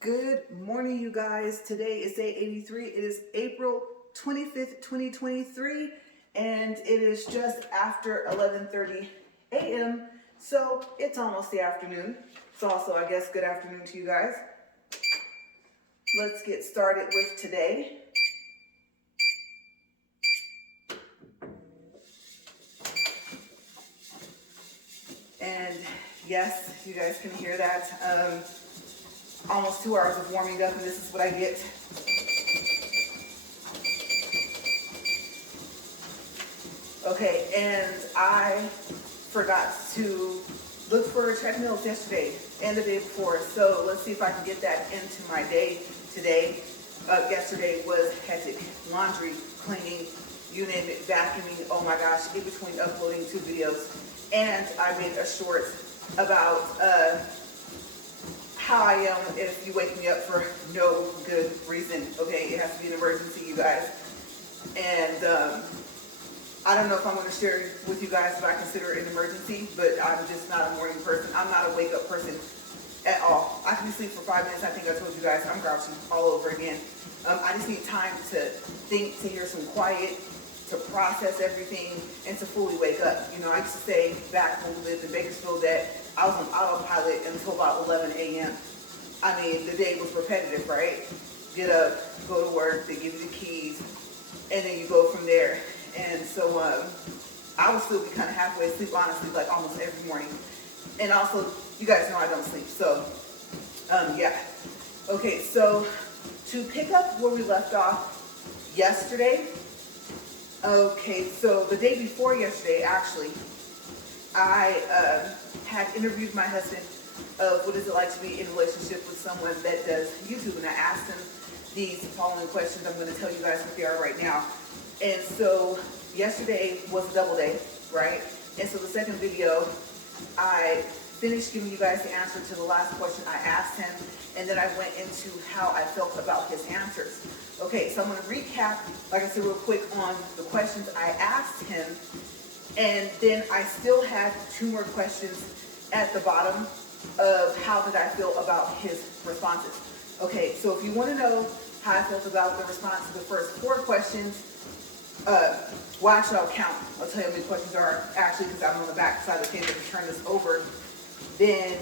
Good morning, you guys. Today is day 83. It is April 25th, 2023, and it is just after 11:30 a.m. So it's almost the afternoon. It's also, I guess, good afternoon to you guys. Let's get started with today. And yes, you guys can hear that. Almost 2 hours of warming up, and this is what I get. Okay, and I forgot to look for treadmills yesterday and the day before, so let's see if I can get that into my day today. Yesterday was hectic. Laundry, cleaning, you name it, vacuuming, oh my gosh, in between uploading 2 videos. And I made a short about how I am if you wake me up for no good reason. Okay, it has to be an emergency, you guys. And I don't know if I'm going to share with you guys what I consider an emergency, but I'm just not a morning person. I'm not a wake up person at all. I can be asleep for 5 minutes. I think I told you guys I'm grouchy all over again. I just need time to think, to hear some quiet, to process everything, and to fully wake up. You know, I used to say back when we lived in Bakersfield that I was on autopilot until about 11 a.m. I mean, the day was repetitive, right? Get up, go to work, they give you the keys, and then you go from there. And so I would still be kind of halfway asleep, honestly, like almost every morning. And also, you guys know I don't sleep, so yeah. Okay, so to pick up where we left off yesterday, okay, so the day before yesterday, actually, I had interviewed my husband of what is it like to be in a relationship with someone that does YouTube, and I asked him these following questions. I'm going to tell you guys what they are right now. And so yesterday was a double day, right? And so the second video, I finished giving you guys the answer to the last question I asked him, and then I went into how I felt about his answers. Okay, so I'm going to recap, like I said, real quick on the questions I asked him, and then I still had 2 more questions at the bottom of how did I feel about his responses. Okay, so if you want to know how I felt about the response to the first 4 questions, well, actually, I'll count. I'll tell you how many questions are actually, because I'm on the back side of the table to turn this over. Then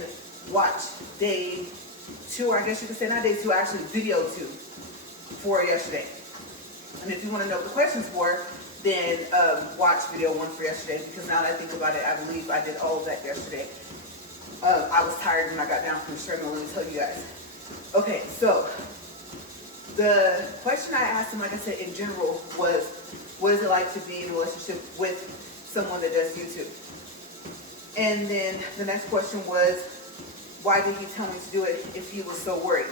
watch day 2, or I guess you could say not day 2, actually video 2 for yesterday. And if you want to know what the questions were, then watch video 1 for yesterday, because now that I think about it, I believe I did all of that yesterday. I was tired when I got down from the treadmill, let me tell you guys. Okay, so the question I asked him, like I said, in general, was what is it like to be in a relationship with someone that does YouTube? And then the next question was, why did he tell me to do it if he was so worried?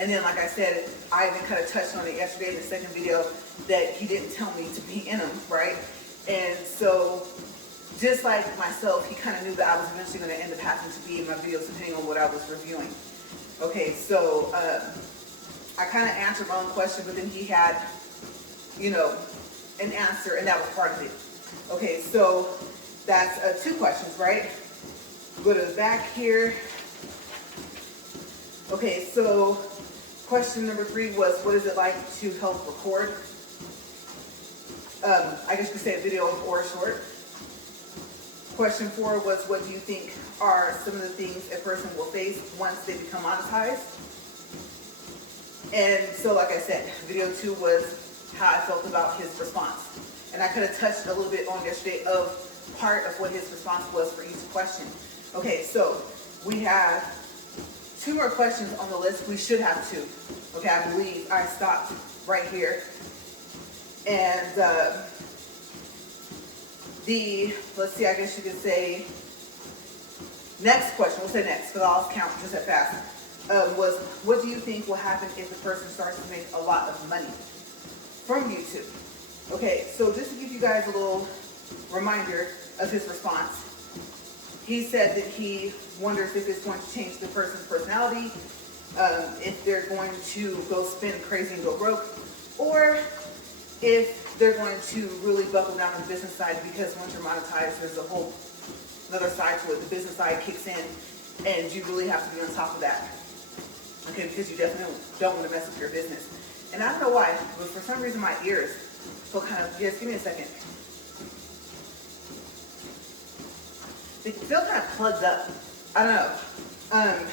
And then, like I said, I even kind of touched on it yesterday in the second video that he didn't tell me to be in them, right? And so, just like myself, he kind of knew that I was eventually going to end up having to be in my videos depending on what I was reviewing. Okay, so I kind of answered my own question, but then he had, you know, an answer, and that was part of it. Okay, so that's 2 questions, right? Go to the back here. Okay, so question number 3 was, what is it like to help record? I guess you could say a video or a short. Question 4 was, what do you think are some of the things a person will face once they become monetized? And so, like I said, video 2 was how I felt about his response. And I could have touched a little bit on yesterday of part of what his response was for each question. Okay, so we have 2 more questions on the list. We should have 2. Okay, I believe I stopped right here. And let's see, I guess you could say, next question, we'll say next, because I'll count just that fast, was what do you think will happen if the person starts to make a lot of money from YouTube? Okay, so just to give you guys a little reminder of his response, he said that he wonders if it's going to change the person's personality, if they're going to go spin crazy and go broke, or if they're going to really buckle down on the business side, because once you're monetized, there's a whole other side to it. The business side kicks in, and you really have to be on top of that. Okay, because you definitely don't want to mess up your business. And I don't know why, but for some reason my ears feel kind of, yes, give me a second. They feel kind of plugged up. I don't know.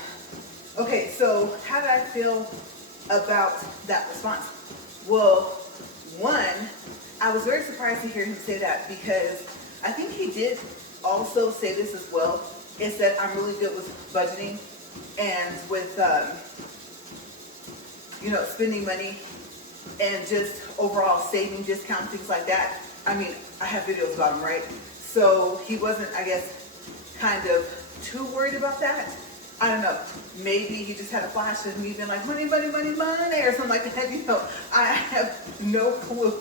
Okay, so how did I feel about that response? Well, one, I was very surprised to hear him say that, because I think he did also say this as well, is that I'm really good with budgeting and with, spending money and just overall saving, discounts, things like that. I mean, I have videos about him, right? So he wasn't, I guess, kind of too worried about that. I don't know. Maybe he just had a flash of me being like, money, money, money, money, or something like that. I have no clue.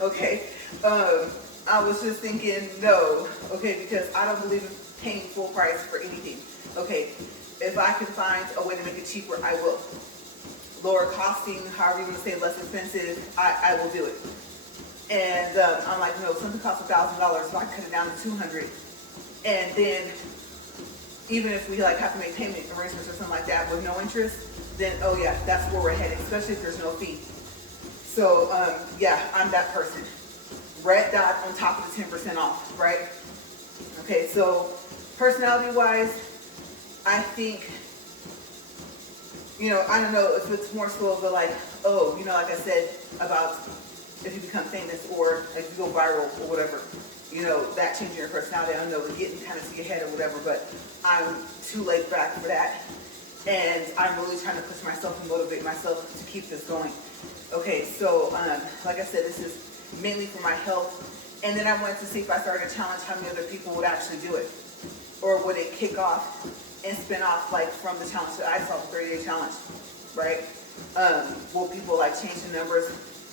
Okay. I was just thinking, no. Okay, because I don't believe in paying full price for anything. Okay. If I can find a way to make it cheaper, I will. Lower costing, however you want to say less expensive, I will do it. And I'm like, no, something costs $1,000, so I cut it down to $200. And then even if we have to make payment arrangements or something like that with no interest, then oh yeah, that's where we're headed, especially if there's no fee. So yeah, I'm that person. Red dot on top of the 10% off, right? Okay, so personality wise, I think, I don't know if it's more so of a like I said about if you become famous or like you go viral or whatever, that changing your personality. I don't know, getting kind of to your head or whatever, but I'm too laid back for that. And I'm really trying to push myself and motivate myself to keep this going. Okay, so like I said, this is mainly for my health. And then I wanted to see if I started a challenge, how many other people would actually do it. Or would it kick off and spin off like from the challenge that I saw, the 30-day challenge, right? Will people change the numbers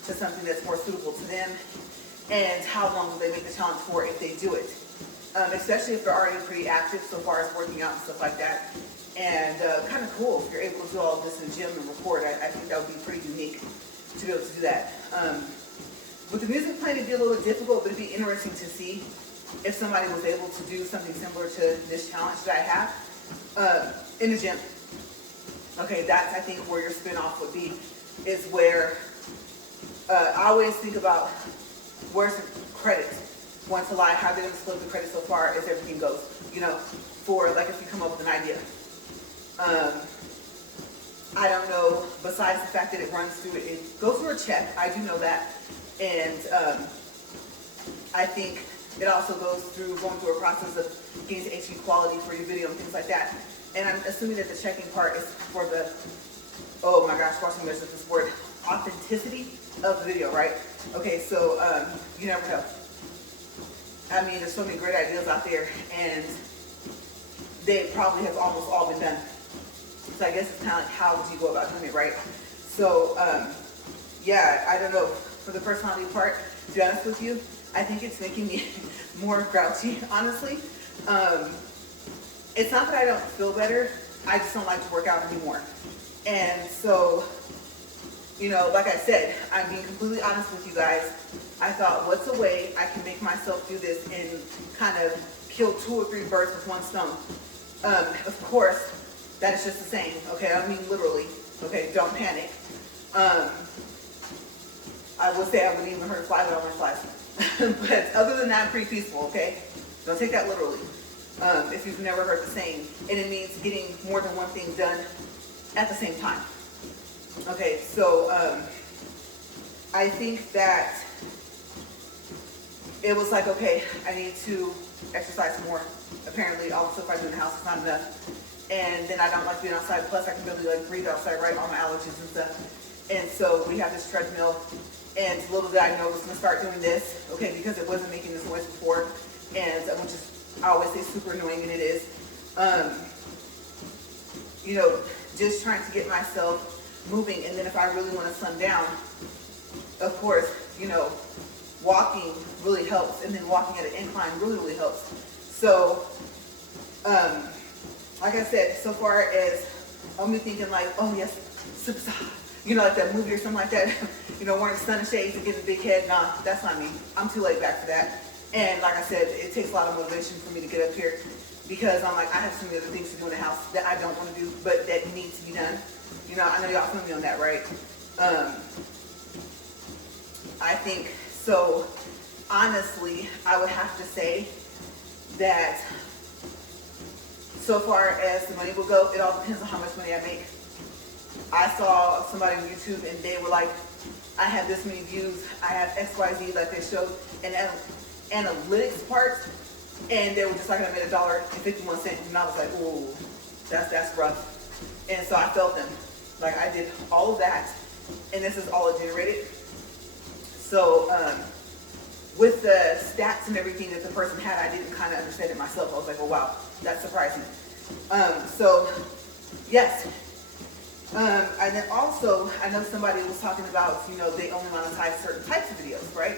to something that's more suitable to them? And how long will they make the challenge for if they do it? Especially if they're already pretty active so far as working out and stuff like that. And kind of cool if you're able to do all of this in the gym and record. I think that would be pretty unique to be able to do that. With the music playing, it'd be a little difficult, but it'd be interesting to see if somebody was able to do something similar to this challenge that I have in the gym. Okay, that's I think where your spin-off would be, is where I always think about where's the credit. Once a lie, how they're going to split the credit so far as everything goes, for if you come up with an idea. I don't know, besides the fact that it runs through, it goes through a check, I do know that. And I think it also goes through going through a process of getting to HD quality for your video and things like that. And I'm assuming that the checking part is for the, oh my gosh, watching this with this word, authenticity of the video, right? Okay, so you never know. I mean, there's so many great ideas out there, and they probably have almost all been done. So I guess it's kind of like, how would you go about doing it, right? So yeah, I don't know. For the personality part, to be honest with you, I think it's making me more grouchy, honestly. It's not that I don't feel better, I just don't like to work out anymore. And so, like I said, I'm being completely honest with you guys. I thought, what's a way I can make myself do this and kind of kill 2 or 3 birds with one stone? Of course, that is just the saying, okay? I mean literally, okay? Don't panic. I would say I wouldn't even hurt flies, but I don't like flies. But other than that, I'm pretty peaceful, okay? Don't take that literally. If you've never heard the saying, and it means getting more than one thing done at the same time. Okay, so I think that it was like, okay, I need to exercise more. Apparently, all the stuff I do in the house is not enough. And then I don't like being outside. Plus, I can barely breathe outside, right? All my allergies and stuff. And so we have this treadmill. And little did I know I was going to start doing this, okay, because it wasn't making this noise before, and which is, I always say, super annoying, and it is. Just trying to get myself moving, and then if I really want to slim down, of course, walking really helps, and then walking at an incline really, really helps. So, like I said, so far as I'm thinking oh yes, like that movie or something like that, wearing stunning shades and getting a big head. Nah, that's not me. I'm too laid back for that. And like I said, it takes a lot of motivation for me to get up here, because I'm like, I have so many other things to do in the house that I don't want to do, but that need to be done. know y'all feel me on that, right? I think, so honestly, I would have to say that so far as the money will go, it all depends on how much money I make. I saw somebody on YouTube and they were like, I have this many views, I have XYZ, like they showed an analytics part, and they were just like, I made $1.51, and I was like, ooh, that's rough. And so I felt them. Like, I did all of that, and this is all it generated. So with the stats and everything that the person had, I didn't kind of understand it myself. I was like, oh wow, that's surprising. So yes. And then also, I know somebody was talking about, you know, they only monetize certain types of videos, right?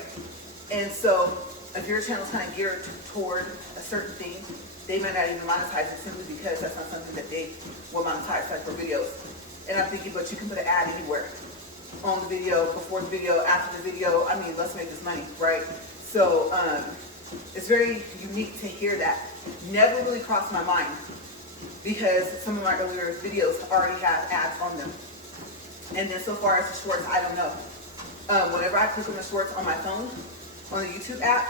And so if your channel's kind of geared toward a certain thing, they might not even monetize it simply because that's not something that they will monetize, like for videos. And I'm thinking, but you can put an ad anywhere. On the video, before the video, after the video. I mean, let's make this money, right? So it's very unique to hear that. Never really crossed my mind because some of my earlier videos already have ads on them. And then so far as the shorts, I don't know. Whenever I click on the shorts on my phone, on the YouTube app,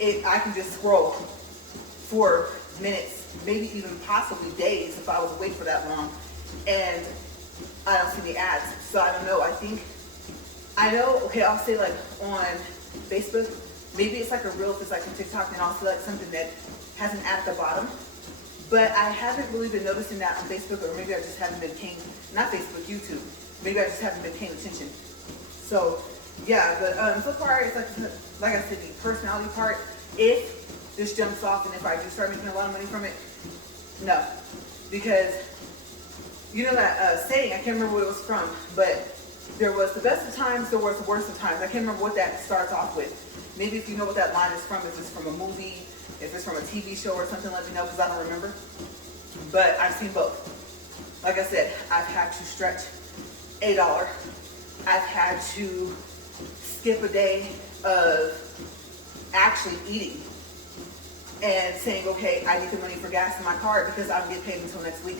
I can just scroll for minutes, maybe even possibly days if I was awake for that long, and I don't see any ads. So I don't know. I know, okay, I'll say like on Facebook, maybe it's like a reel if it's like on TikTok, and I'll see like something that has an ad at the bottom. But I haven't really been noticing that on Facebook, or maybe I just haven't been paying, not Facebook, YouTube. Maybe I just haven't been paying attention. So yeah, but so far it's like I said, the personality part, if this jumps off and if I do start making a lot of money from it, no. Because you know that saying, I can't remember what it was from, but there was the best of times, there was the worst of times. I can't remember what that starts off with. Maybe if you know what that line is from, if it's from a movie, if it's from a TV show or something, let me know, because I don't remember. But I've seen both. Like I said, I've had to stretch $1. I've had to skip a day of actually eating and saying, okay, I need the money for gas in my car because I don't get paid until next week.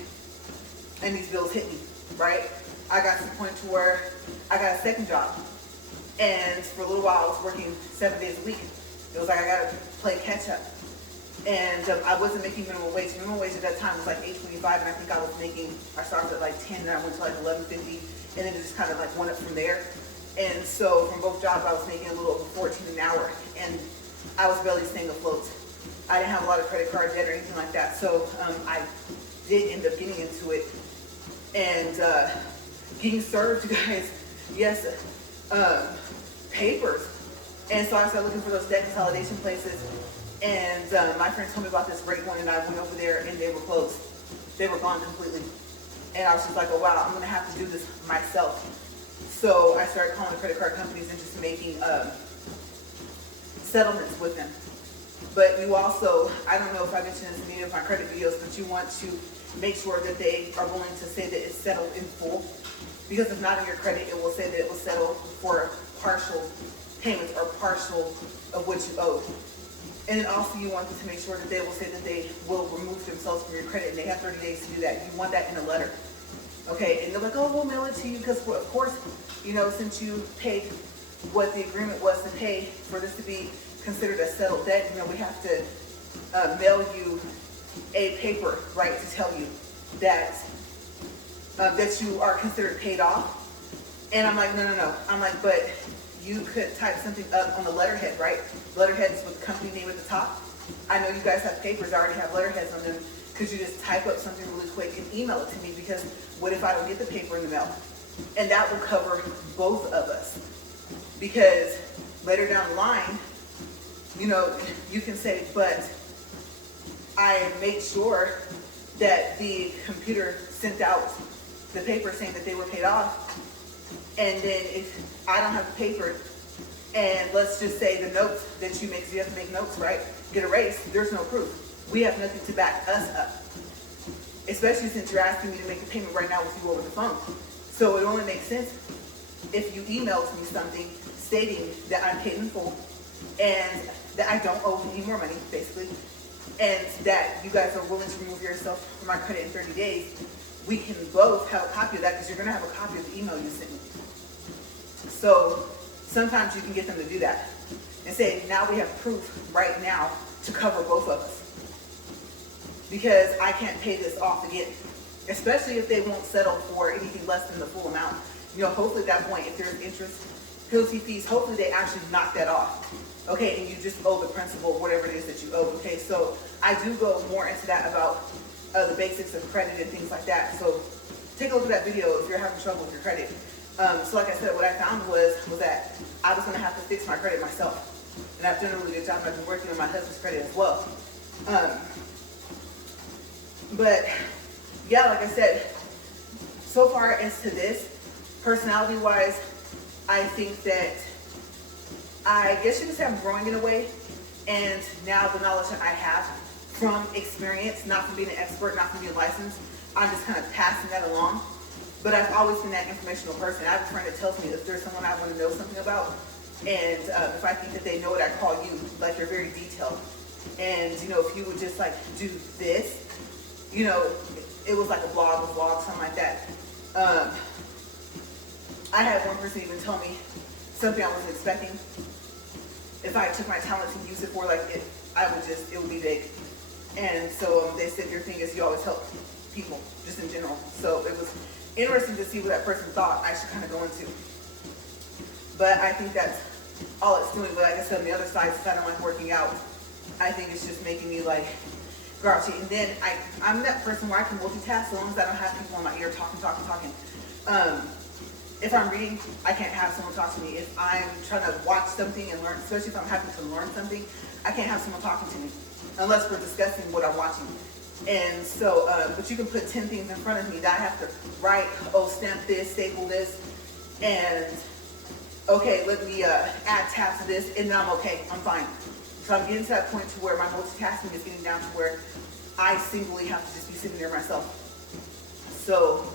And these bills hit me, right? I got to the point to where I got a second job. And for a little while, I was working 7 days a week. It was like I got to play catch up. And I wasn't making minimum wage. Minimum wage at that time was like $8.25, and I think I started at like 10, and I went to like $11.50, and then it just kind of like went up from there. And so from both jobs, I was making a little over $14 an hour, and I was barely staying afloat. I didn't have a lot of credit card debt or anything like that, so I did end up getting into it and getting served, you guys, yes, papers. And so I started looking for those debt consolidation places, and my friend told me about this great one, and I went over there and they were closed. They were gone completely. And I was just like, oh wow, I'm gonna have to do this myself. So I started calling the credit card companies and just making settlements with them. But you also, I don't know if I mentioned this in any of my credit videos, but you want to make sure that they are willing to say that it's settled in full. Because if not in your credit, it will say that it was settled for partial payments or partial of what you owed. And then also you want them to make sure that they will say that they will remove themselves from your credit, and they have 30 days to do that. You want that in a letter. Okay, and they're like, oh, we'll mail it to you because, of course, you know, since you paid what the agreement was to pay for this to be considered a settled debt, you know, we have to mail you a paper, right, to tell you that that you are considered paid off. And I'm like, no. I'm like, but you could type something up on the letterhead, right? Letterhead is with the company name at the top. I know you guys have papers, I already have letterheads on them. Could you just type up something really quick and email it to me? Because what if I don't get the paper in the mail? And that will cover both of us. Because later down the line, you know, you can say, but I made sure that the computer sent out the paper saying that they were paid off. And then if I don't have the paper, and let's just say the notes that you make, because you have to make notes, right, get erased, there's no proof. We have nothing to back us up. Especially since you're asking me to make the payment right now with you over the phone. So it only makes sense if you emailed me something stating that I'm paid in full and that I don't owe any more money, basically, and that you guys are willing to remove yourself from my credit in 30 days, we can both have a copy of that because you're going to have a copy of the email you sent me. So sometimes you can get them to do that and say, now we have proof right now to cover both of us, because I can't pay this off again, especially if they won't settle for anything less than the full amount. Hopefully at that point, if there's interest, penalty fees, hopefully they actually knock that off. Okay, and you just owe the principal whatever it is that you owe. Okay, so I do go more into that about the basics of credit and things like that. So take a look at that video if you're having trouble with your credit. So like I said, what I found was that I was going to have to fix my credit myself. And I've done a really good job. I've been working on my husband's credit as well. But yeah, like I said, so far as to this, personality-wise, I think that I guess you could say I'm growing in a way. And now the knowledge that I have from experience, not from being an expert, not from being licensed, I'm just kind of passing that along. But I've always been that informational person. I have a friend that tells me if there's someone I want to know something about, and if I think that they know it, I call you. Like, you're very detailed. And, if you would just, like, do this, it was like a vlog, something like that. I had one person even tell me something I wasn't expecting. If I took my talent to use it for, like, it would be big. And so they said your thing is you always help people, just in general. So it was interesting to see what that person thought I should kind of go into. But I think that's all it's doing. But like I said, on the other side, it's kind of like working out. I think it's just making me like grouchy. And then I'm that person where I can multitask as long as I don't have people in my ear talking. If I'm reading, I can't have someone talk to me. If I'm trying to watch something and learn, especially if I'm having to learn something, I can't have someone talking to me unless we're discussing what I'm watching. And so, but you can put 10 things in front of me that I have to write, stamp this, staple this, and okay, let me add tabs to this, and then I'm okay, I'm fine. So I'm getting to that point to where my multitasking is getting down to where I singly have to just be sitting there myself. So,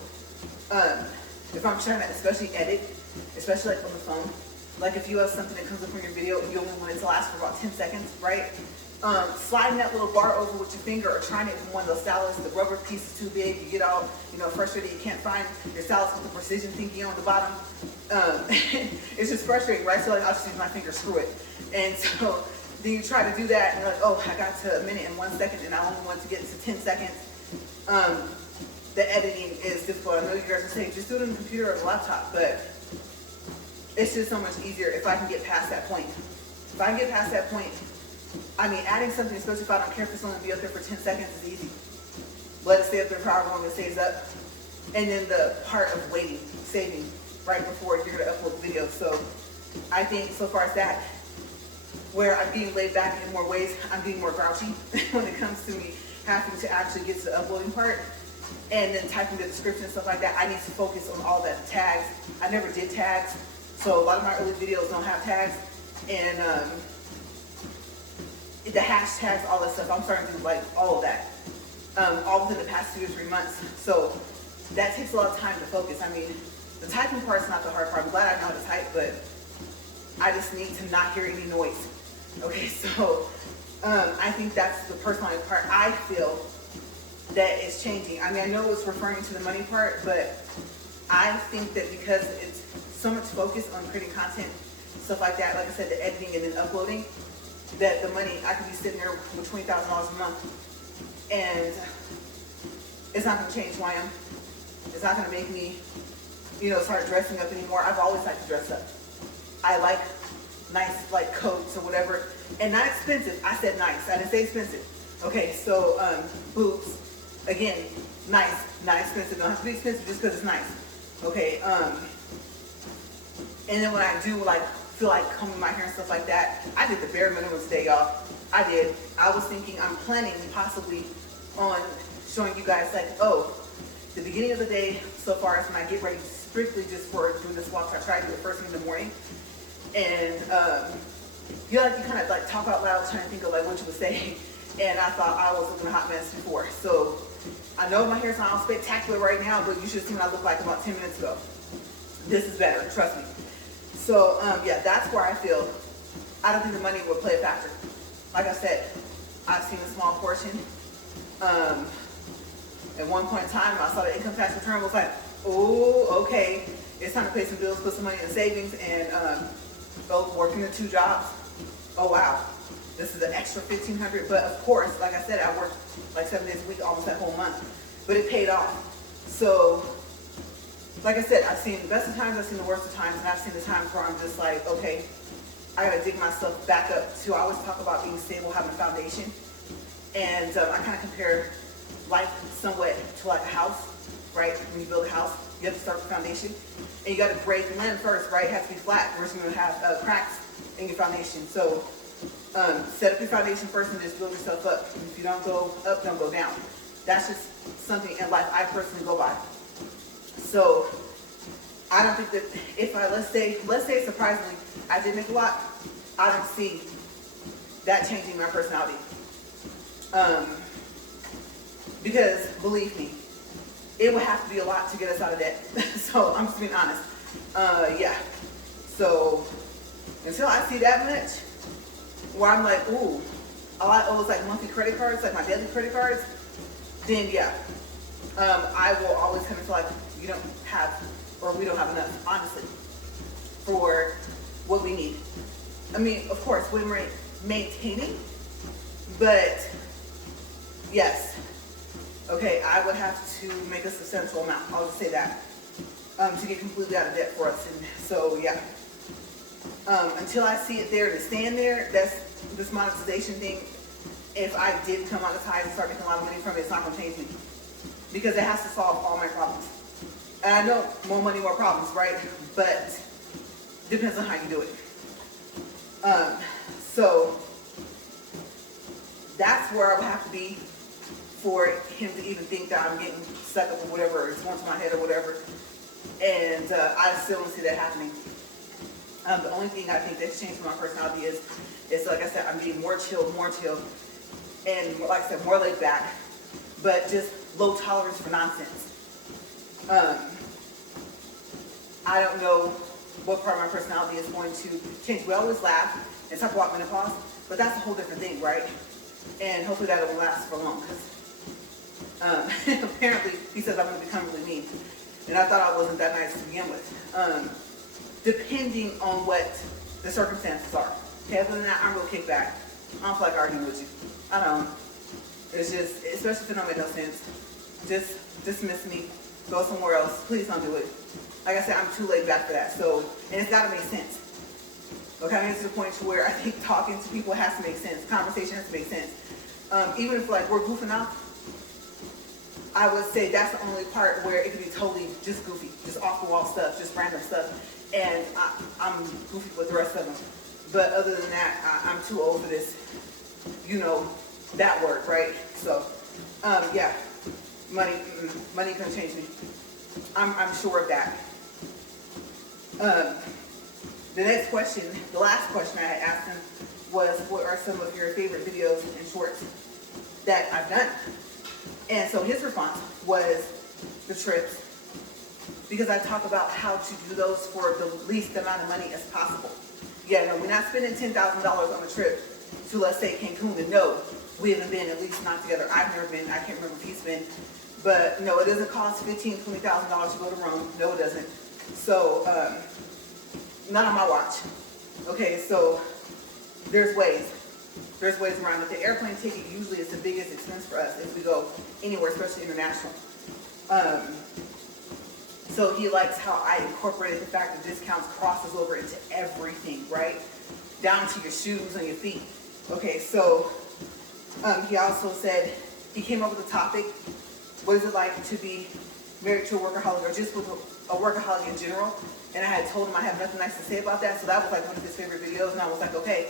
if I'm trying to especially edit, especially like on the phone, like if you have something that comes up on your video and you only want it to last for about 10 seconds, right? Sliding that little bar over with your finger, or trying it from one of those stylus, the rubber piece is too big, you get all frustrated, you can't find your stylus with the precision thingy on the bottom. It's just frustrating, right? So like, I'll just use my finger, screw it. And so then you try to do that and you're like, I got to a minute and 1 second and I only want to get to 10 seconds. The editing is difficult. I know you guys are saying just do it on the computer or the laptop, but it's just so much easier if I can get past that point. If I can get past that point, adding something, especially if I don't care if it's only be up there for 10 seconds, is easy. Let it stay up there for however long it stays up. And then the part of waiting, saving, right before you're going to upload the video. So I think so far as that, where I'm being laid back in more ways, I'm being more grouchy when it comes to me having to actually get to the uploading part. And then typing the description and stuff like that, I need to focus on all that tags. I never did tags, so a lot of my early videos don't have tags. And the hashtags, all that stuff, I'm starting to do like all of that, all within the past 2 to 3 months. So that takes a lot of time to focus. The typing part's not the hard part. I'm glad I know how to type, but I just need to not hear any noise. Okay, so I think that's the personality part I feel that is changing. I know it's referring to the money part, but I think that because it's so much focus on creating content, stuff like that, like I said, the editing and then uploading, that the money, I could be sitting there with $20,000 a month, and it's not going to change who I am. It's not going to make me, start dressing up anymore. I've always liked to dress up. I like nice, like, coats or whatever, and not expensive. I said nice. I didn't say expensive. Okay, so boots. Again, nice, not expensive. Don't have to be expensive just because it's nice. Okay, and then when I do feel like combing my hair and stuff like that, I did the bare minimum today, y'all. I did. I was thinking, I'm planning possibly on showing you guys the beginning of the day so far as when I get ready strictly just for doing this walk. I try to do it first thing in the morning. And you kind of talk out loud trying to think of what you would say. And I thought I was looking a hot mess before. So I know my hair's not all spectacular right now, but you should see what I looked like about 10 minutes ago. This is better, trust me. So yeah, that's where I feel I don't think the money will play a factor. Like I said, I've seen a small portion. At one point in time, I saw the income tax return, was like, oh, okay, it's time to pay some bills, put some money in savings, and working the 2 jobs. Oh wow, this is an extra $1,500. But of course, like I said, I worked like 7 days a week, almost that whole month, but it paid off. So, like I said, I've seen the best of times, I've seen the worst of times, and I've seen the times where I'm just like, okay, I gotta dig myself back up to, I always talk about being stable, having a foundation. And I kind of compare life somewhat to like a house, right? When you build a house, you have to start with the foundation. And you got to break the land first, right? It has to be flat, or it's going to have cracks in your foundation. So set up your foundation first and just build yourself up. And if you don't go up, don't go down. That's just something in life I personally go by. So I don't think that if I, let's say surprisingly, I did make a lot, I don't see that changing my personality. Because believe me, it would have to be a lot to get us out of debt. So I'm just being honest. Yeah. So until I see that much, where I'm like, ooh, all I owe is like monthly credit cards, like my daily credit cards, then yeah, I will always kind of feel like you don't have, or we don't have enough, honestly, for what we need. I mean, of course, we're maintaining, but yes, okay, I would have to make a substantial amount, I'll just say that, to get completely out of debt for us. And so, yeah, until I see it there to stand there, that's this monetization thing. If I did become monetized and start making a lot of money from it, it's not going to change me, because it has to solve all my problems. And I know more money, more problems, right? But depends on how you do it. So that's where I would have to be for him to even think that I'm getting stuck up or whatever, it's going to my head or whatever. And I still don't see that happening. The only thing I think that's changed for my personality is like I said, I'm being more chill, and like I said, more laid back, but just low tolerance for nonsense. I don't know what part of my personality is going to change. We always laugh and talk about menopause, but that's a whole different thing, right? And hopefully that won't last for long, because apparently he says I'm going to become really mean, and I thought I wasn't that nice to begin with. Depending on what the circumstances are. Okay, other than that, I'm real kick back. I don't feel like arguing with you. I don't. It's just, especially if it don't make no sense, just dismiss me, go somewhere else. Please don't do it. Like I said, I'm too laid back for that. So, and it's got to make sense. Okay, I mean, it's to the point to where I think talking to people has to make sense. Conversation has to make sense. Even if like we're goofing off, I would say that's the only part where it could be totally just goofy, just off the wall stuff, just random stuff. And I'm goofy with the rest of them. But other than that, I'm too old for this, you know, that word, right? So, yeah, money couldn't change me. I'm sure of that. The next question, the last question I had asked him was, what are some of your favorite videos and shorts that I've done? And so his response was the trips, because I talk about how to do those for the least amount of money as possible. Yeah, no, we're not spending $10,000 on a trip to, let's say, Cancun, and no, we haven't been, at least not together. I've never been, I can't remember if he's been, but no, it doesn't cost $15,000, $20,000 to go to Rome. No, it doesn't. So, not on my watch. Okay, so there's ways around it. The airplane ticket usually is the biggest expense for us if we go anywhere, especially international. So he likes how I incorporated the fact that discounts crosses over into everything, right? Down to your shoes and your feet. Okay, so he also said, he came up with a topic, what is it like to be married to a workaholic, or just with a workaholic in general? And I had told him I have nothing nice to say about that, so that was like one of his favorite videos, and I was like, okay,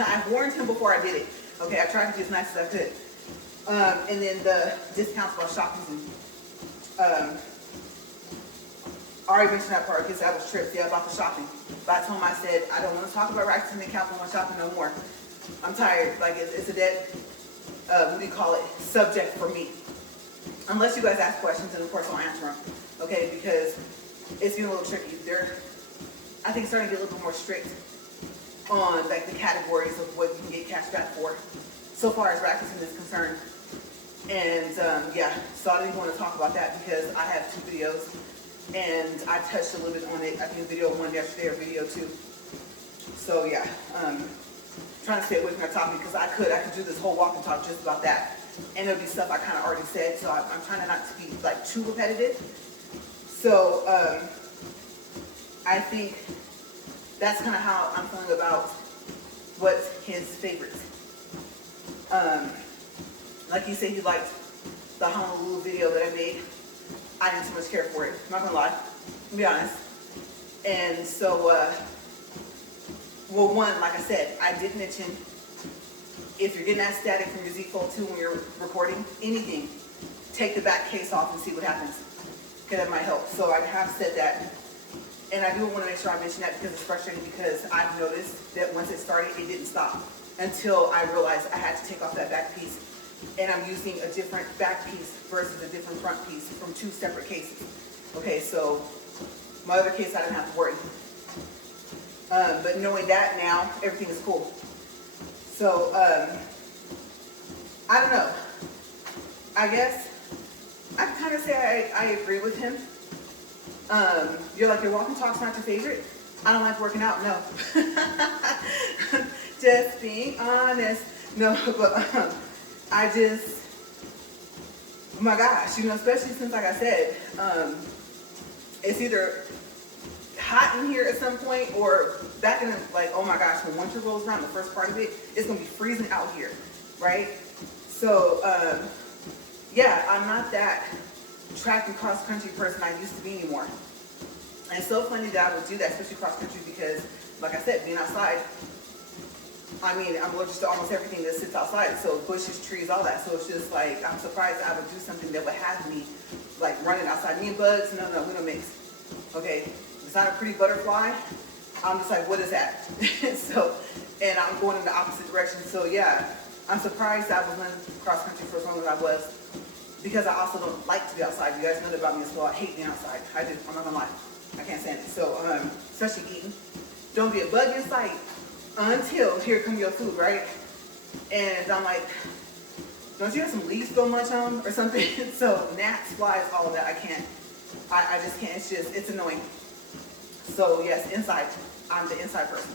I warned him before I did it. Okay, I tried to be as nice as I could. And then the discounts while shopping. I already mentioned that part because that was trips, yeah, about the shopping. But I told him, I said, I don't want to talk about racks and accounts when I'm shopping no more. I'm tired. Like, it's a dead, what do you call it, subject for me. Unless you guys ask questions, and of course I'll answer them. Okay, because it's getting a little tricky. I think it's starting to get a little bit more strict on like the categories of what you can get cash back for, so far as racking is concerned. And yeah, so I didn't want to talk about that because I have 2 videos and I touched a little bit on it. I think video 1 yesterday or video 2. So yeah, trying to stay away from that topic because I could do this whole walk and talk just about that. And it'll be stuff I kind of already said, so I'm trying not to be like too repetitive. So I think that's kind of how I'm feeling about what's his favorites. Like he said, he liked the Honolulu video that I made. I didn't too much care for it, I'm not gonna lie, to be honest. And so, well, one, like I said, I did mention if you're getting that static from your Z Fold 2 when you're recording anything, take the back case off and see what happens. Okay, that might help. So I have said that. And I do want to make sure I mention that because it's frustrating because I've noticed that once it started, it didn't stop until I realized I had to take off that back piece. And I'm using a different back piece versus a different front piece from 2 separate cases. Okay, so my other case I didn't have to worry. But knowing that now, everything is cool. So, I don't know. I guess I kind of say I agree with him. You're like, your walk and talk's not your favorite? I don't like working out, no. Just being honest. No, but I just, oh my gosh, you know, especially since, like I said, it's either hot in here at some point or back in the, like, oh my gosh, when winter rolls around, the first part of it, it's going to be freezing out here, right? So, yeah, I'm not that track and cross country person I used to be anymore. And it's so funny that I would do that, especially cross country, because, like I said, being outside, I mean, I'm allergic to almost everything that sits outside, so bushes, trees, all that. So it's just like, I'm surprised I would do something that would have me, like, running outside. Me and bugs, no, we don't mix. Okay, it's not a pretty butterfly. I'm just like, what is that? So, and I'm going in the opposite direction. So yeah, I'm surprised I was running cross country for as long as I was, because I also don't like to be outside. You guys know that about me as well. I hate being outside. I do. I'm not gonna lie. I can't stand it. So, especially eating. Don't be a bug in sight until here come your food, right? And I'm like, don't you have some leaves to go munch on or something? So gnats, flies, all of that, I can't. I just can't. It's just, it's annoying. So yes, inside. I'm the inside person.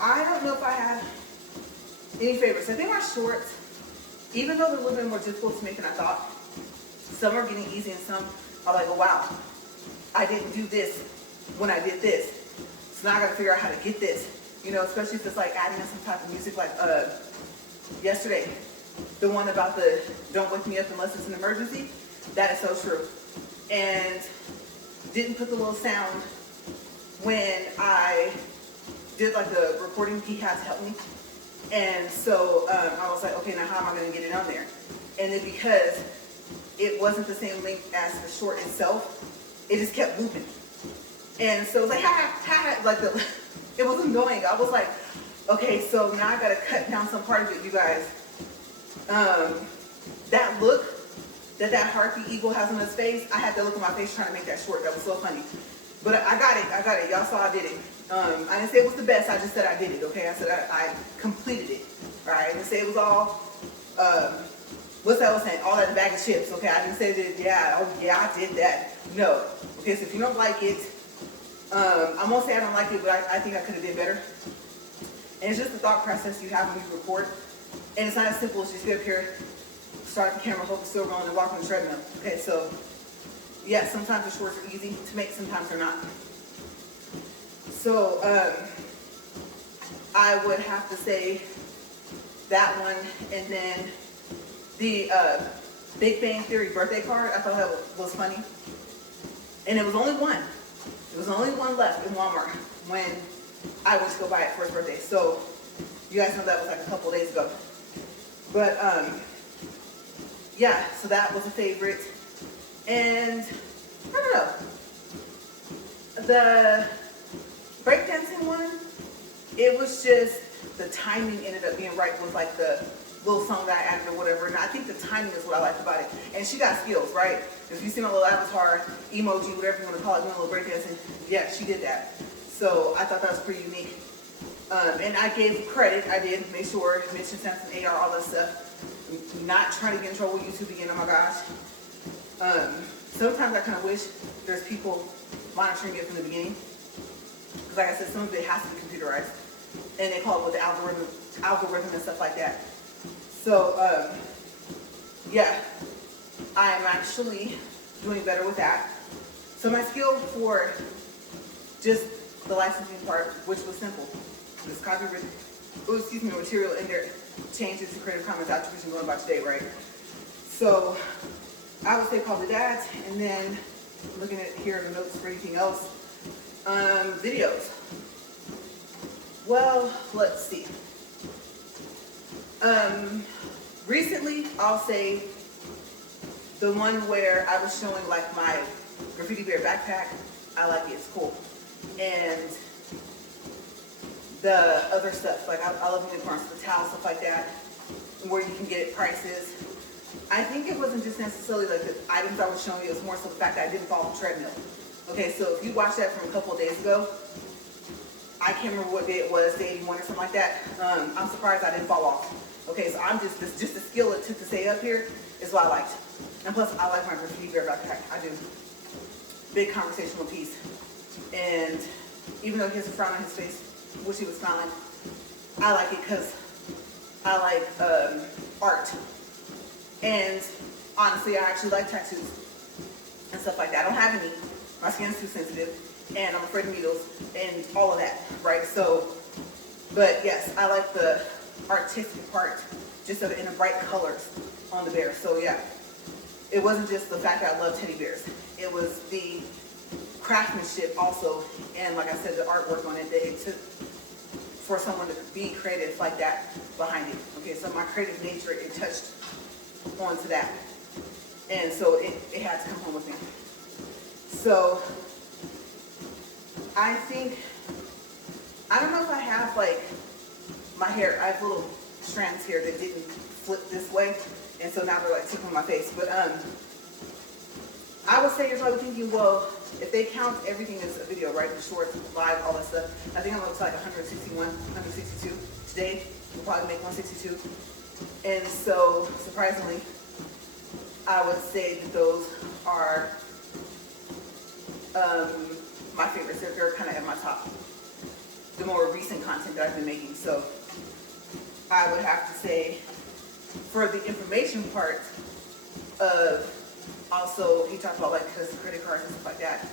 I don't know if I have any favorites. I think my shorts, even though they're a little bit more difficult to make than I thought, some are getting easy and some are like, oh wow, I didn't do this when I did this. So now I gotta figure out how to get this. You know, especially if it's like adding in some type of music, like yesterday, the one about the don't wake me up unless it's an emergency. That is so true. And didn't put the little sound when I did like the recording. He had to help me. And so I was like, okay, now how am I going to get it on there? And then because it wasn't the same length as the short itself, it just kept looping. And so it was like, like it was annoying. I was like, okay, so now I got to cut down some part of it, you guys. That look that harpy eagle has on his face, I had to look at my face trying to make that short. That was so funny. But I got it. Y'all saw I did it. I didn't say it was the best, I just said I did it, okay? I said I completed it, all right? I didn't say it was all, what's that I was saying? All that bag of chips, okay? I didn't say that, I did that. No. Okay, so if you don't like it, I'm gonna say I don't like it, but I think I could have did better. And it's just the thought process you have when you record. And it's not as simple as just get up here, start the camera, hope it's still rolling, and walk on the treadmill. Okay, so, yeah, sometimes the shorts are easy to make, sometimes they're not. So, I would have to say that one, and then the Big Bang Theory birthday card, I thought that was funny. And it was only one. There was only one left in Walmart when I went to go buy it for his birthday. So, you guys know that was like a couple days ago. But, yeah, so that was a favorite. And, I don't know. The breakdancing one, it was just, the timing ended up being right with like the little song that I added or whatever. And I think the timing is what I liked about it. And she got skills, right? If you see my little avatar, emoji, whatever you want to call it, doing a little breakdancing, yeah, she did that. So I thought that was pretty unique. And I gave credit. I did make sure, mention sense and AR, all that stuff. I'm not trying to get in trouble with YouTube again, oh my gosh. Sometimes I kind of wish there's people monitoring it from the beginning. Because like I said, some of it has to be computerized. And they call it with the algorithm and stuff like that. So, yeah, I'm actually doing better with that. So my skill for just the licensing part, which was simple, this copyright, material in there changes to Creative Commons attribution going by today, right? So I would say probably that, and then looking at here in the notes for anything else, videos. Well, let's see. Recently, I'll say the one where I was showing like my graffiti bear backpack. I like it, it's cool. And the other stuff, like I love unicorns, the towels, stuff like that, where you can get prices. I think it wasn't just necessarily like the items I was showing you, it was more so the fact that I didn't follow the treadmill. Okay, so if you watched that from a couple of days ago, I can't remember what day it was, day 81 or something like that. I'm surprised I didn't fall off. Okay, so I'm just the skill it took to stay up here is what I liked. And plus, I like my graffiti bear backpack. I do. Big conversational piece. And even though he has a frown on his face, wish he was smiling, I like it because I like art. And honestly, I actually like tattoos and stuff like that. I don't have any. My skin's too sensitive, and I'm afraid of needles and all of that, right? So, but yes, I like the artistic part, just in the bright colors on the bear. So yeah, it wasn't just the fact that I love teddy bears. It was the craftsmanship also, and like I said, the artwork on it that it took for someone to be creative like that behind it. Okay, so my creative nature, it touched onto that. And so it had to come home with me. So I think, I don't know if I have like my hair, I have little strands here that didn't flip this way. And so now they're like tickling my face. But I would say you're probably thinking, well, if they count everything as a video, right? The shorts, live, all that stuff. I think I'm up to like 161, 162. Today, we'll probably make 162. And so, surprisingly, I would say that those are my favorites. They're kind of at my top. The more recent content that I've been making. So, I would have to say, for the information part of, also, he talked about like because credit cards and stuff like that,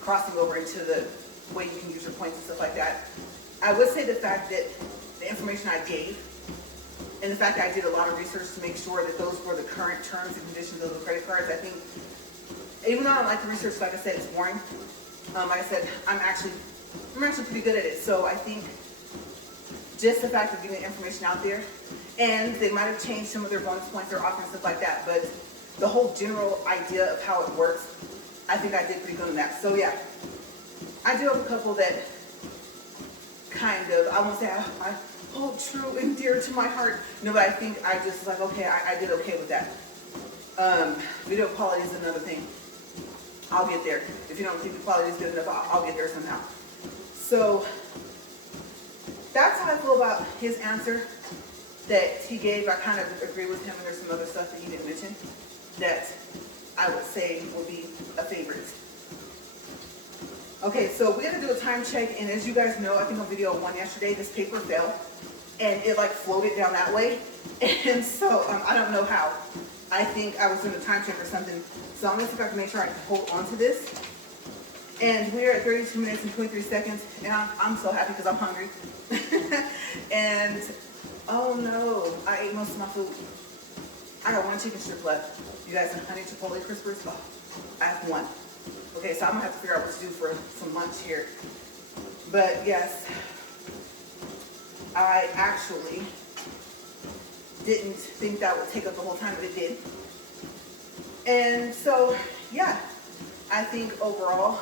crossing over into the way you can use your points and stuff like that. I would say the fact that the information I gave and the fact that I did a lot of research to make sure that those were the current terms and conditions of the credit cards, I think, even though I don't like the research, like I said, it's boring. Like I said, I'm actually pretty good at it. So I think just the fact of getting the information out there, and they might have changed some of their bonus points they're offering, stuff like that, but the whole general idea of how it works, I think I did pretty good on that. So yeah, I do have a couple that kind of, I won't say I hold true and dear to my heart. No, but I think I just like, okay, I did okay with that. Video quality is another thing. I'll get there. If you don't think the quality is good enough, I'll get there somehow. So that's how I feel about his answer that he gave. I kind of agree with him, and there's some other stuff that he didn't mention that I would say would be a favorite. Okay, so we're gonna do a time check, and as you guys know, I think on video 1 yesterday, this paper fell, and it like floated down that way, and so I don't know how. I think I was doing a time check or something, so I'm gonna see if I can make sure I can hold on to this. And we're at 32 minutes and 23 seconds, and I'm so happy because I'm hungry. And, oh no, I ate most of my food. I got one chicken strip left. You guys, some honey chipotle crispers? Oh, I have one. Okay, so I'm gonna have to figure out what to do for some lunch here. But yes, I actually didn't think that would take up the whole time, but it did. And so, yeah, I think overall,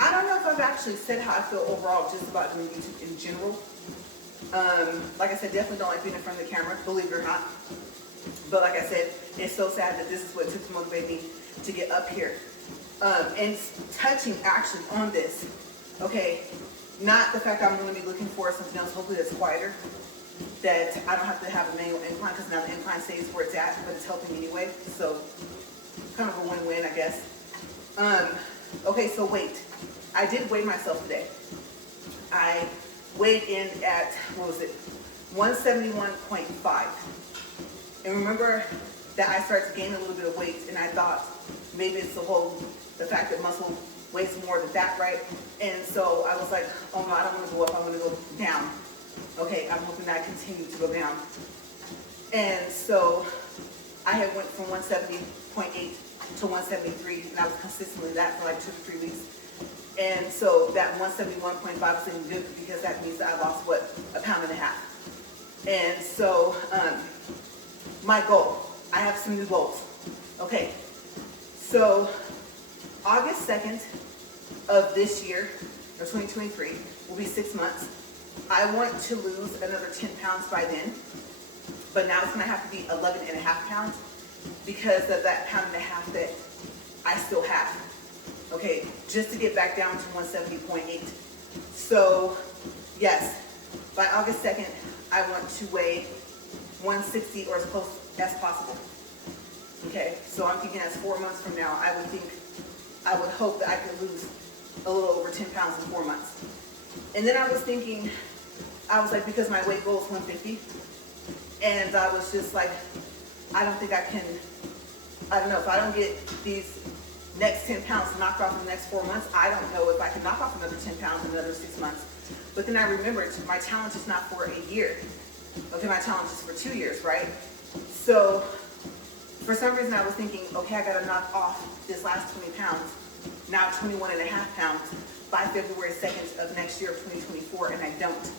I don't know if I've actually said how I feel overall just about doing YouTube in general. Like I said, definitely don't like being in front of the camera, believe it or not. But like I said, it's so sad that this is what took to motivate me to get up here. And touching actually on this, okay, Not the fact that I'm going to be looking for something else, hopefully that's quieter, that I don't have to have a manual incline, because now the incline stays where it's at, but it's helping anyway. So kind of a win-win, I guess. Okay, so weight. I did weigh myself today. I weighed in at, what was it, 171.5. And remember that I started to gain a little bit of weight, and I thought maybe it's the fact that muscle weighs more than fat, right? And so I was like, oh no, I don't want to go up, I want to go down. Okay, I'm hoping that I continue to go down. And so I had went from 170.8 to 173, and I was consistently that for like 2 to 3 weeks. And so that 171.5 was looking good, because that means that I lost, what, 1.5 pounds. And so my goal, I have some new goals. Okay, so August 2nd of this year, or 2023, will be 6 months. I want to lose another 10 pounds by then, but now it's gonna have to be 11.5 pounds because of that 1.5 pounds that I still have. Okay, just to get back down to 170.8. So yes, by August 2nd, I want to weigh 160 or as close as possible. Okay, so I'm thinking that's 4 months from now, I would hope that I could lose a little over 10 pounds in 4 months. And then I was thinking, I was like, because my weight goal is 150, and I was just like, I don't think I can, I don't know, if I don't get these next 10 pounds knocked off in the next 4 months, I don't know if I can knock off another 10 pounds in another 6 months. But then I remembered, my challenge is not for a year. Okay, my challenge is for 2 years, right? So for some reason I was thinking, okay, I gotta knock off this last 20 pounds, now 21.5 pounds by February 2nd of next year of 2024, and I don't.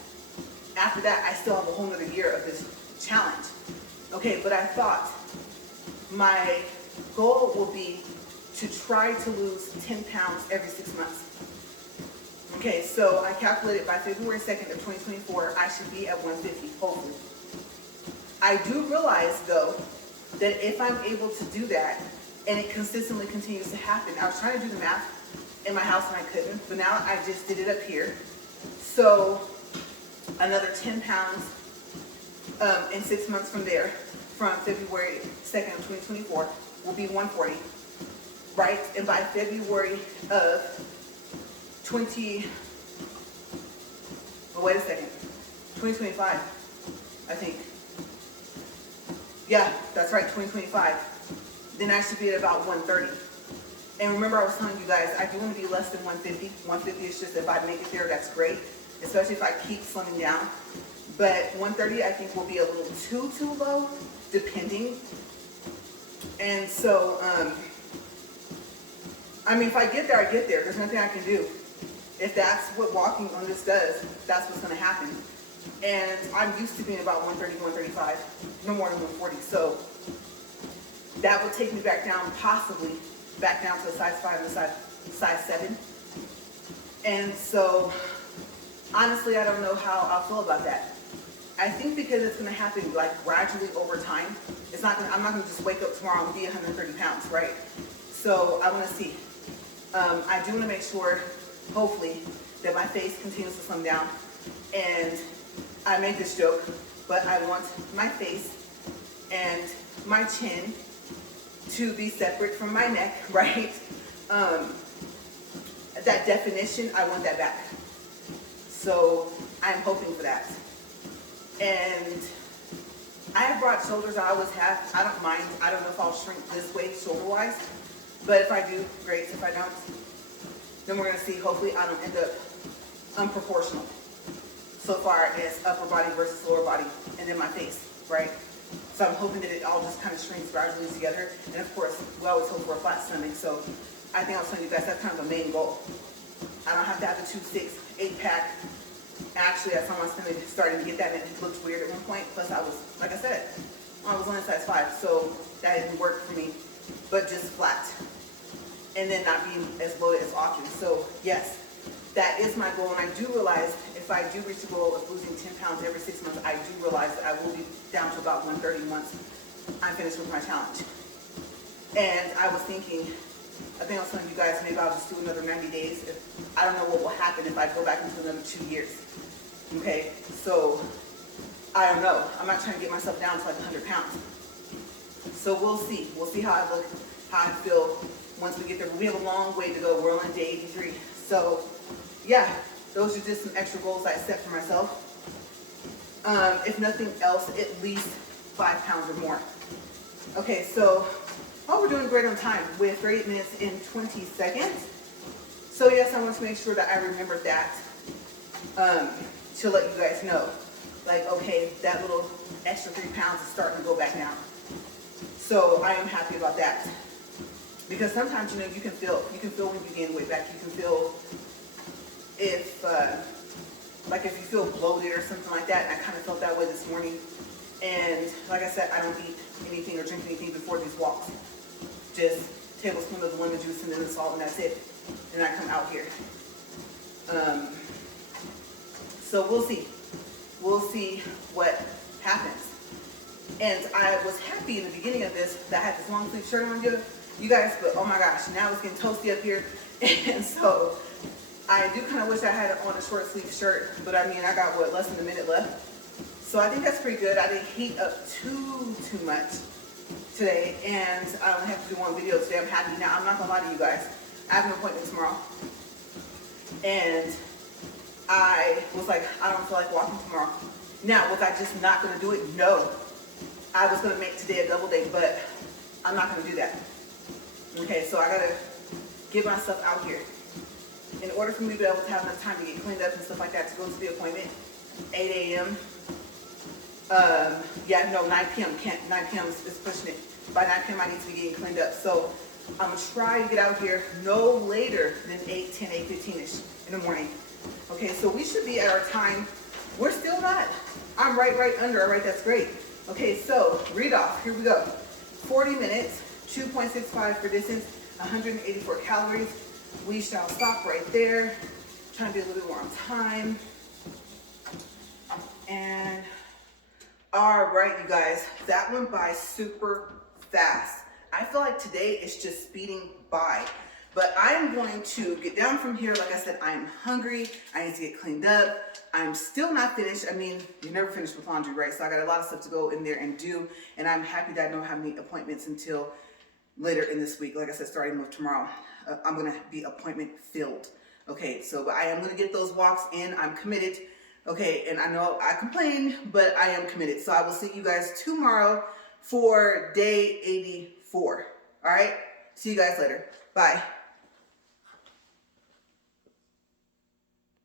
After that, I still have a whole nother year of this challenge. Okay, but I thought my goal will be to try to lose 10 pounds every 6 months. Okay, so I calculated by February 2nd of 2024, I should be at 150, hopefully. I do realize, though, that if I'm able to do that, and it consistently continues to happen, I was trying to do the math in my house and I couldn't, but now I just did it up here. So another 10 pounds in 6 months from there, from February 2nd of 2024, will be 140, right? And by February of 2025, I think. Yeah, that's right, 2025. Then I should be at about 130. And remember, I was telling you guys, I do want to be less than 150. 150 is just, if I make it there, that's great, especially if I keep slimming down. But 130, I think, will be a little too low, depending. And so, I mean, if I get there, I get there. There's nothing I can do. If that's what walking on this does, that's what's going to happen. And I'm used to being about 130, 135, no more than 140. So that will take me back down, possibly back down to a size 5 and a size 7. And so, honestly, I don't know how I'll feel about that. I think because it's going to happen like gradually over time. I'm not going to just wake up tomorrow and be 130 pounds, right? So I want to see. I do want to make sure, hopefully, that my face continues to slim down. And I make this joke, but I want my face and my chin to be separate from my neck, right? That definition, I want that back. So I'm hoping for that. And I have broad shoulders, I always have. I don't mind. I don't know if I'll shrink this way shoulder-wise, but if I do, great. If I don't, then we're gonna see. Hopefully I don't end up unproportional so far as upper body versus lower body, and then my face, right? So I'm hoping that it all just kind of shrinks gradually together. And of course, we always hope for a flat stomach. So I think I was telling you guys, that's kind of a main goal. I don't have to have the 2-6, 8-pack. Actually, I saw my stomach starting to get that, and it looked weird at one point. Plus, I was, like I said, I was only size 5, so that didn't work for me. But just flat, and then not being as bloated as often. So yes, that is my goal, and I do realize if I do reach the goal of losing 10 pounds every 6 months, I do realize that I will be down to about 130 once I'm finished with my challenge. And I was thinking, I think I was telling you guys maybe I'll just do another 90 days. I don't know what will happen if I go back into another 2 years. Okay, so I don't know. I'm not trying to get myself down to like 100 pounds. So we'll see. We'll see how I look, how I feel once we get there. We have a long way to go. We're on day 83. So yeah, those are just some extra goals I set for myself. If nothing else, at least 5 pounds or more. Okay, so we're doing great on time with 38 minutes and 20 seconds. So yes, I want to make sure that I remember that to let you guys know. Like, okay, that little extra 3 pounds is starting to go back down. So I am happy about that. Because sometimes, you know, you can feel when you gain weight back. You can feel if you feel bloated or something like that. And I kind of felt that way this morning. And like I said, I don't eat anything or drink anything before these walks. Just a tablespoon of the lemon juice and then the salt, and that's it. And I come out here. So we'll see. We'll see what happens. And I was happy in the beginning of this that I had this long sleeve shirt on, you guys, but oh my gosh, now it's getting toasty up here. And so I do kind of wish I had on a short sleeve shirt, but I mean, I got what, less than a minute left. So I think that's pretty good. I didn't heat up too much today, and I only have to do one video today. I'm happy. Now, I'm not gonna lie to you guys. I have an appointment tomorrow, and I was like, I don't feel like walking tomorrow. Now, was I just not gonna do it? No. I was gonna make today a double day, but I'm not gonna do that. Okay, so I gotta get myself out here. In order for me to be able to have enough time to get cleaned up and stuff like that to go to the appointment, 8 a.m. 9 p.m. 9 p.m. is pushing it. By 9 p.m. I need to be getting cleaned up. So I'm gonna try to get out here no later than 8:10, 8:15ish in the morning. Okay, so we should be at our time. We're still not. I'm right under. All right, that's great. Okay, so read off. Here we go. 40 minutes, 2.65 for distance, 184 calories. We shall stop right there. Trying to be a little bit more on time. And all right, you guys, that went by super fast. I feel like today is just speeding by. But I'm going to get down from here. Like I said, I'm hungry. I need to get cleaned up. I'm still not finished. I mean, you're never finished with laundry, right? So I got a lot of stuff to go in there and do. And I'm happy that I don't have any appointments until later in this week. Like I said, starting with tomorrow, I'm going to be appointment filled. Okay, so I am going to get those walks in. I'm committed. Okay, and I know I complain, but I am committed. So I will see you guys tomorrow for day 84. All right, see you guys later. Bye.